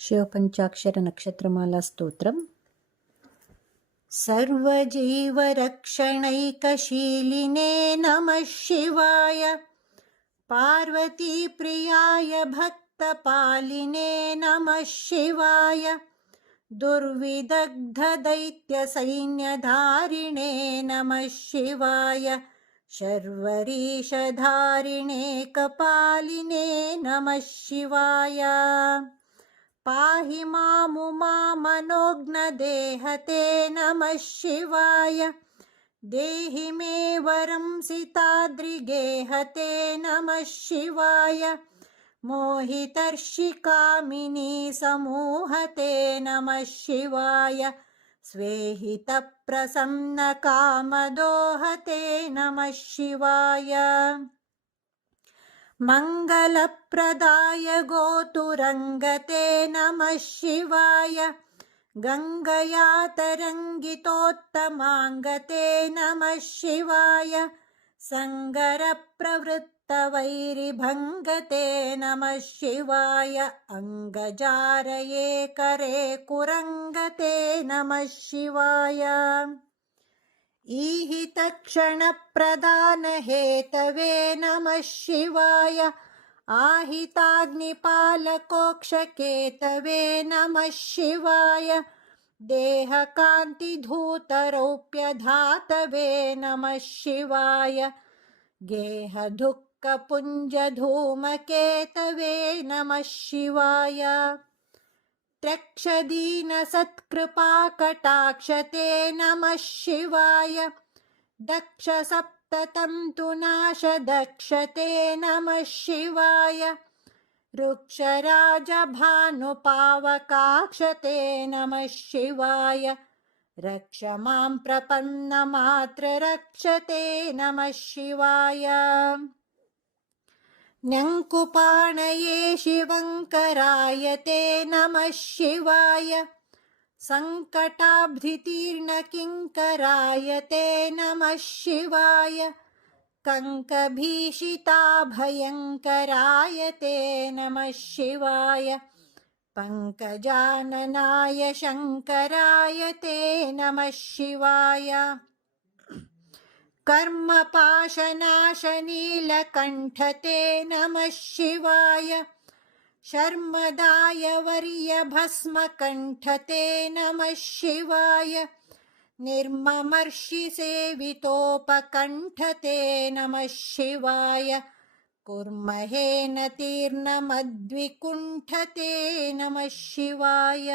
शिवपञ्चाक्षरनक्षत्रमालास्तोत्रम्। सर्वजीवरक्षणैकशीलिने नमः शिवाय। पार्वतीप्रियाय भक्तपालिने नमः शिवाय। दुर्विदग्धदैत्यसैन्यधारिणे नमः शिवाय। शर्वरीशधारिणे कपालिने नमः शिवाय। पाहि मामुमामनोघ्नदेहते नमः शिवाय। देहि मे वरं सिताद्रिगेहते नमः शिवाय। मोहितर्षिकामिनी समूहते नमः शिवाय। स्वेहितप्रसन्नकामदोहते नमः शिवाय। मङ्गलप्रदाय गोतुरङ्गते नमः शिवाय। गङ्गया तरङ्गितोत्तमाङ्गते नमः शिवाय। सङ्गरप्रवृत्तवैरिभङ्गते नमः शिवाय। अङ्गजारये करे कुरङ्गते नमः शिवाय। ईहि तत्क्षणप्रदानहेतवे नमः शिवाय। आहिताग्निपालकोक्षकेतवे नमः शिवाय। देहकान्तिधूतरौप्यधातवे नमः शिवाय। गेहदुःखपुञ्जधूमकेतवे नमः शिवाय। त्यक्षदीनसत्कृपाकटाक्षते नमः शिवाय। दक्षसप्ततन्तुनाशदक्षते नमः शिवाय। रुक्षराजभानुपावकाक्षते नमः शिवाय। रक्ष मां प्रपन्नमात्ररक्षते नमः शिवाय। न्यङ्कुपाणये शिवङ्करायते नमः शिवाय। सङ्कटाब्धितीर्णकिङ्करायते नमः शिवाय। कङ्कभीषिताभयङ्करायते नमः शिवाय। पङ्कजाननाय शङ्करायते नमः शिवाय। कर्मपाशनाशनीलकण्ठते नमः शिवाय। शर्मदाय वर्यभस्मकण्ठते नमः शिवाय। निर्ममर्षिसेवितोपकण्ठते नमः शिवाय। कुर्महेन तीर्णमद्विकुण्ठते नमः शिवाय।